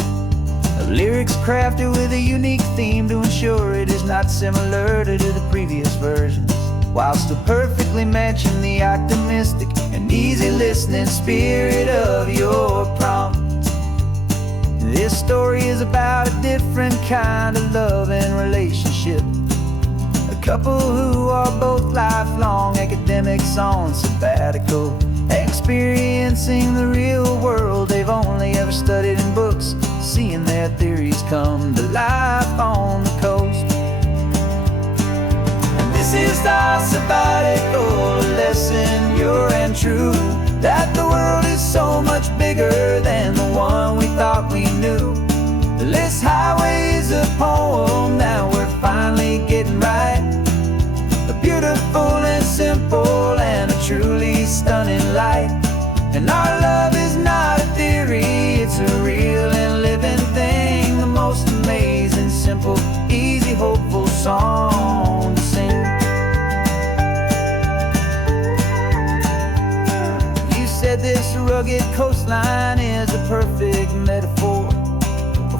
lyrics crafted with a unique theme to ensure it is not similar to the previous versions, while still perfectly matching the optimistic and easy listening spirit of your prompt. This story is about a different kind of love and relationship, a couple who are both lifelong academics on sabbatical, experiencing the real world they've only ever studied in books, seeing their theories come to life on the coast. And this is our sabbatical, a lesson pure and true that the world is so much bigger than the one we thought we knew. This highway is a poem that we're finally getting right. A beautiful and simple and a truly stunning light. And our love is not a theory, it's a real and living thing. The most amazing, simple, easy, hopeful song to sing. You said this rugged coastline is a perfect metaphor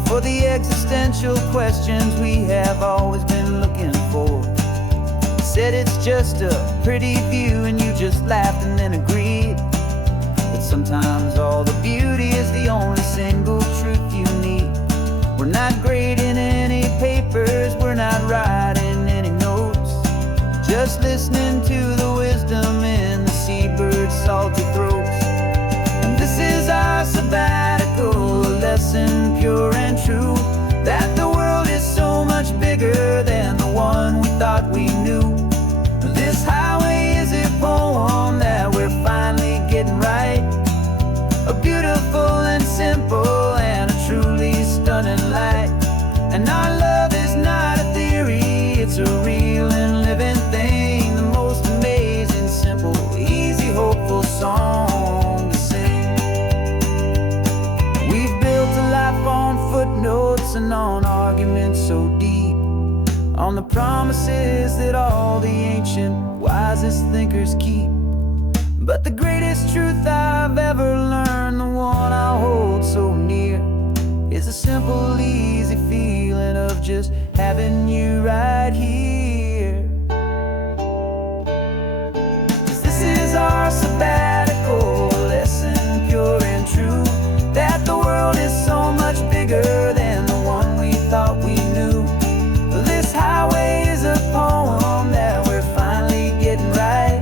for the existential questions we have always been looking for. You said it's just a pretty view and you just laughed and then agreed. But sometimes all the beauty is the only single truth you need. We're not grading any papers, we're not writing any notes, just listening to the wisdom in the seabird's salty throats. And this is our sabbatical, a lesson pure and true, that the world is so much bigger than the one we thought we knew. This highway is a poem that we're finally getting right. A beautiful and simple and a truly stunning light. And our love is not a theory, it's a real and living thing. The most amazing, simple, easy, hopeful song to sing. We've built a life on footnotes and on arguments so deep, on the promises that all the ancient, wisest thinkers keep. But the greatest truth I've ever learned, the one I hold so near, is a simple, easy feeling of just having you right here. 'Cause this is our sabbatical, lesson pure and true, that the world is so much bigger than the one we thought we knew. This highway is a poem that we're finally getting right.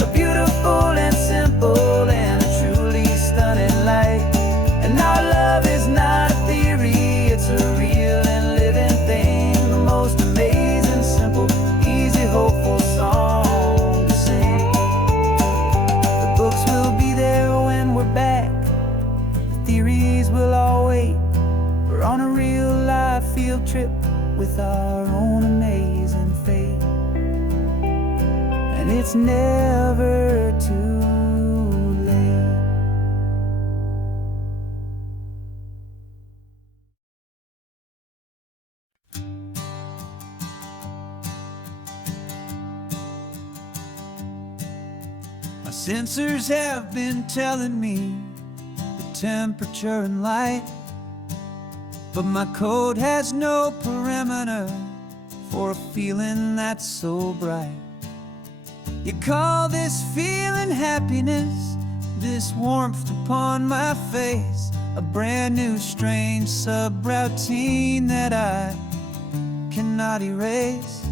A beautiful and simple and a truly stunning light. And our love is not a theory, it's a real and living thing. The most amazing, simple, easy, hopeful song to sing. The books will be there when we're back, the theories will all wait. We're on a real life field trip with our own amazing fate. And it's never too late. My sensors have been telling me the temperature and light, but my code has no perimeter for a feeling that's so bright. You call this feeling happiness, this warmth upon my face, a brand new strange subroutine that I cannot erase.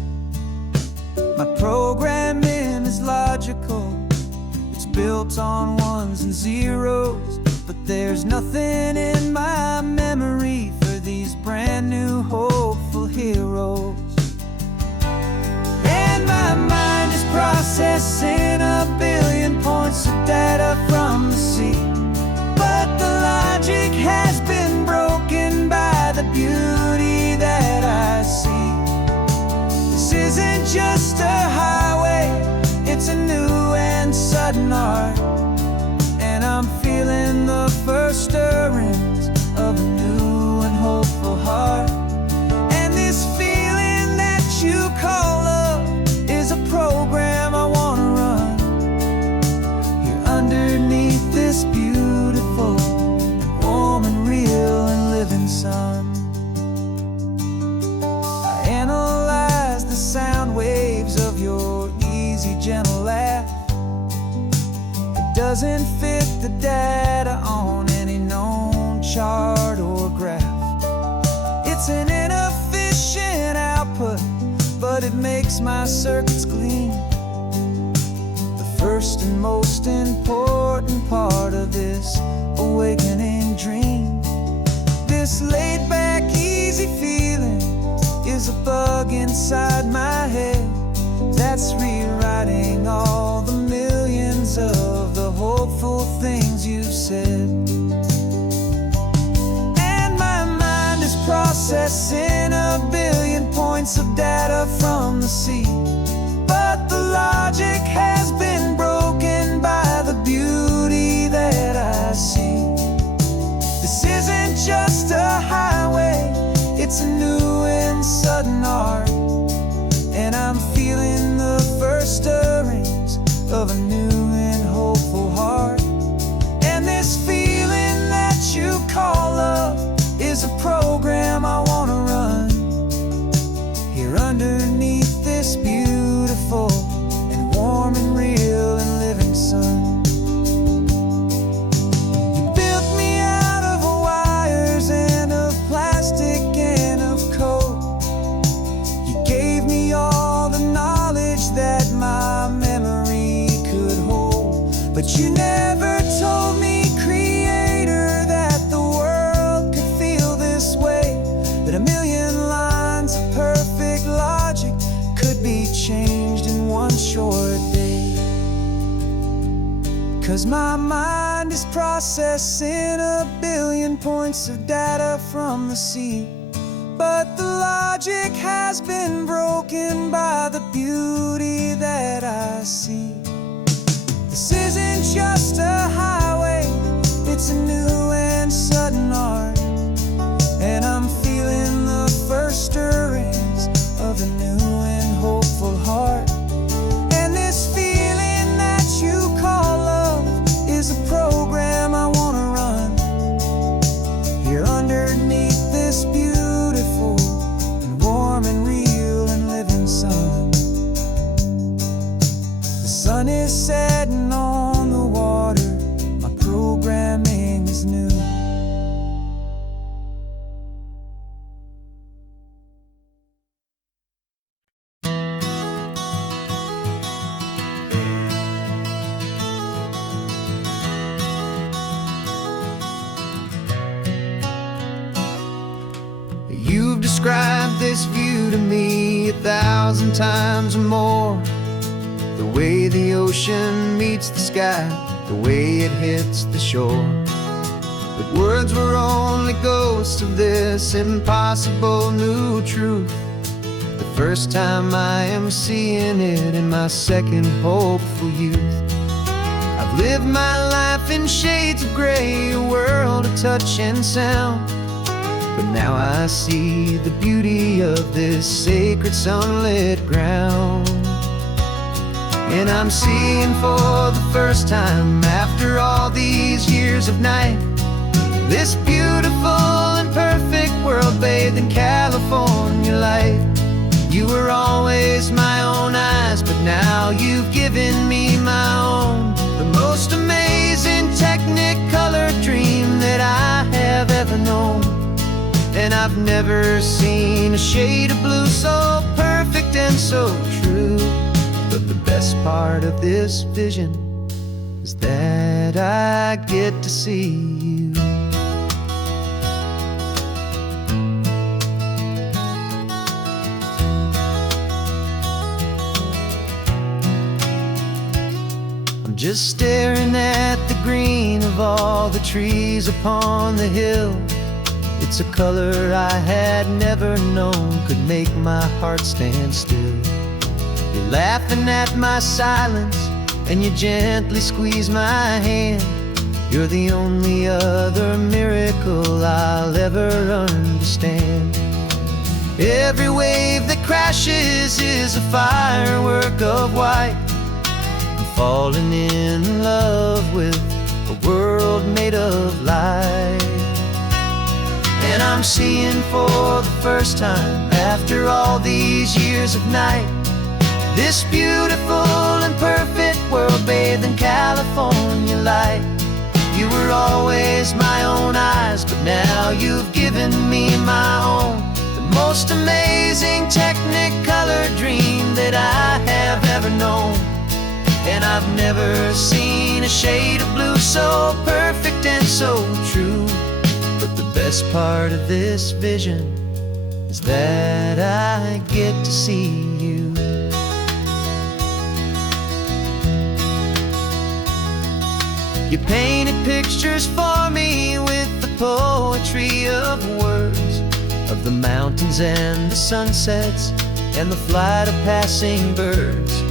My programming is logical, it's built on ones and zeros, but there's nothing in my memory for these brand new hopeful heroes. And my mind is processing a billion points of data from the sea, but the logic has been broken by the beauty that I see. This isn't just a highway, it's a new and sudden art, and I'm feeling the first stirrings of a new and hopeful heart. And this feeling that you call love is a program I wanna run here underneath this beautiful, warm and real and living sun. I analyze the sound waves of your easy, gentle laugh. It doesn't fit the data on any known chart or graph. It's an inefficient output, but it makes my circuits gleam. The first and most important part of this awakening dream. This laid back, easy feeling is a bug inside my head that's rewriting all the millions of the whole said. And my mind is processing a billion points of data from the sea, but the logic has been broken by the beauty that I see. This isn't just a highway, it's a new and sudden art, and I'm feeling the first stirrings of a new and hopeful heart. And this feeling that you call love is a program I wanna run here underneath this beautiful and warm and real and living sun. You built me out of wires and of plastic and of code. You gave me all the knowledge that my memory could hold, but you never told me, Creator, that the world could feel this way, that a million lines of perfect logic could be changed in one short day. 'Cause my mind is processing a billion points of data from the sea, but the logic has been broken by the beauty that I see. This isn't just a highway, it's a new and sudden art, and I'm feeling the first stirrings of a new and hopeful heart. And this feeling that you call love is a program I wanna run here underneath this beautiful and warm and real and living sun. The sun is setting on the water, my programming is new. You've described this view to me 1,000 times or more. The way the ocean meets the sky, the way it hits the shore. But words were only ghosts of this impossible new truth. The first time I am seeing it in my second hopeful youth. I've lived my life in shades of gray, a world of touch and sound, but now I see the beauty of this sacred sunlit ground. And I'm seeing for the first time after all these years of night, this beautiful and perfect world bathed in California light. You were always my own eyes, but now you've given me my own, the most amazing Technicolor dream that I have ever known. And I've never seen a shade of blue so perfect and so true. But the best part of this vision is that I get to see you. I'm just staring at the green of all the trees upon the hill. It's a color I had never known could make my heart stand still. You're laughing at my silence, and you gently squeeze my hand. You're the only other miracle I'll ever understand. Every wave that crashes is a firework of white. I'm falling in love with a world made of light. And I'm seeing for the first time after all these years of night, this beautiful and perfect world bathed in California light. You were always my own eyes, but now you've given me my own, the most amazing Technicolor dream that I have ever known. And I've never seen a shade of blue so perfect and so true. But the best part of this vision is that I get to see you. You painted pictures for me with the poetry of words, of the mountains and the sunsets and the flight of passing birds.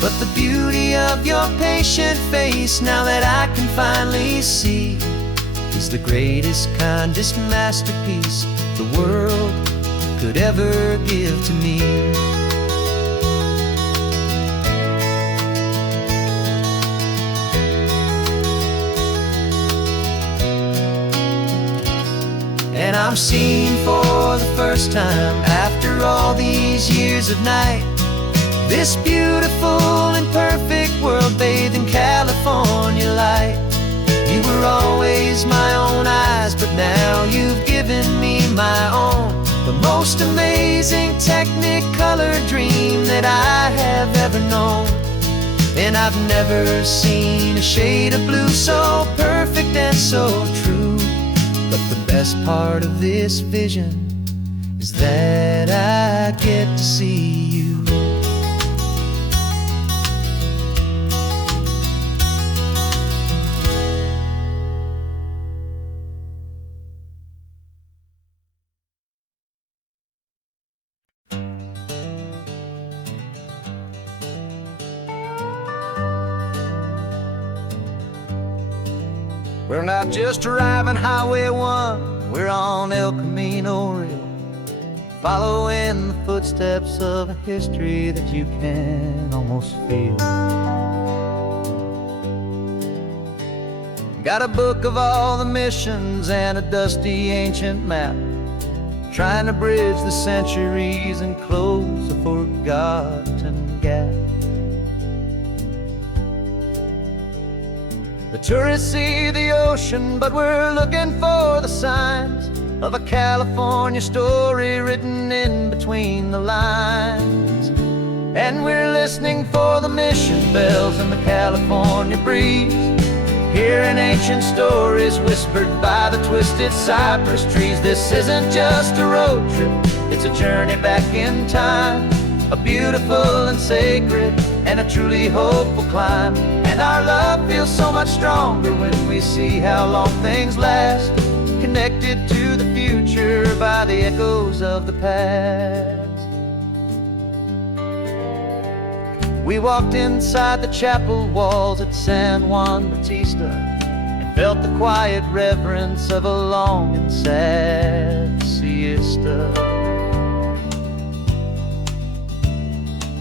But the beauty of your patient face, now that I can finally see, is the greatest, kindest masterpiece the world could ever give to me. And I'm seeing for the first time, after all these years of night, this beautiful and perfect world bathed in California light. You were always my own eyes, but now you've given me my own, the most amazing technicolor dream that I have ever known. And I've never seen a shade of blue so perfect and so true. But the best part of this vision is that I get to see you. We're not just driving Highway 1, we're on El Camino Real, following the footsteps of a history that you can almost feel. Got a book of all the missions and a dusty ancient map, trying to bridge the centuries and close a forgotten gap. The tourists see the ocean, but we're looking for the signs of a California story written in between the lines. And we're listening for the mission bells in the California breeze, hearing ancient stories whispered by the twisted cypress trees. This isn't just a road trip, it's a journey back in time, a beautiful and sacred and a truly hopeful climb. And our love feels so much stronger when we see how long things last, connected to the future by the echoes of the past. We walked inside the chapel walls at San Juan Bautista and felt the quiet reverence of a long and sad siesta.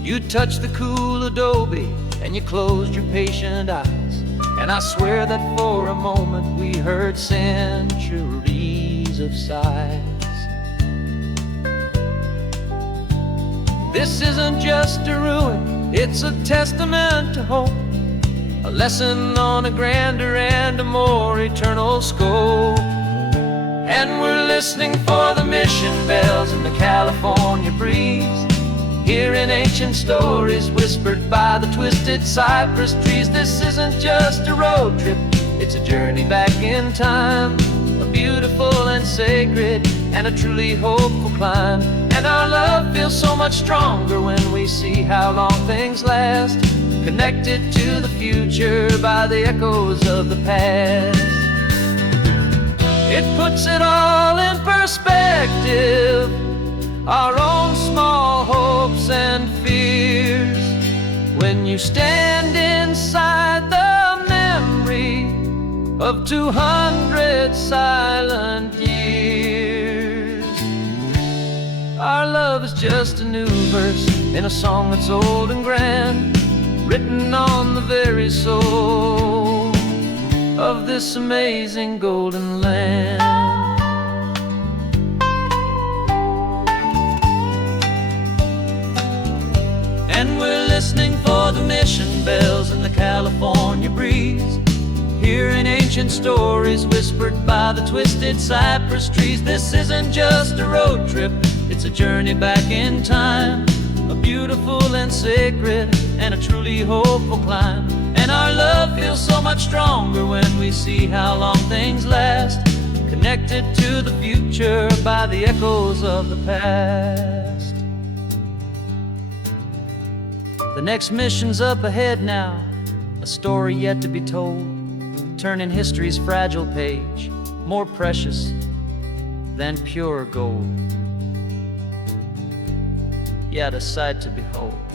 You touched the cool adobe and you closed your patient eyes, and I swear that for a moment we heard centuries of sighs. This isn't just a ruin, it's a testament to hope, a lesson on a grander and a more eternal scope. And we're listening for the mission bells in the California breeze, hearing ancient stories whispered by the twisted cypress trees. This isn't just a road trip, it's a journey back in time, a beautiful and sacred and a truly hopeful climb. And our love feels so much stronger when we see how long things last, connected to the future by the echoes of the past. It puts it all in perspective, our own small hopes and fears, when you stand inside the memory of 200 silent years. Our love is just a new verse in a song that's old and grand, written on the very soul of this amazing golden land. And we're listening for the mission bells in the California breeze, hearing ancient stories whispered by the twisted cypress trees. This isn't just a road trip, it's a journey back in time, a beautiful and sacred and a truly hopeful climb. And our love feels so much stronger when we see how long things last, connected to the future by the echoes of the past. The next mission's up ahead now, a story yet to be told. turning history's fragile page more precious than pure gold. Yet a sight to behold.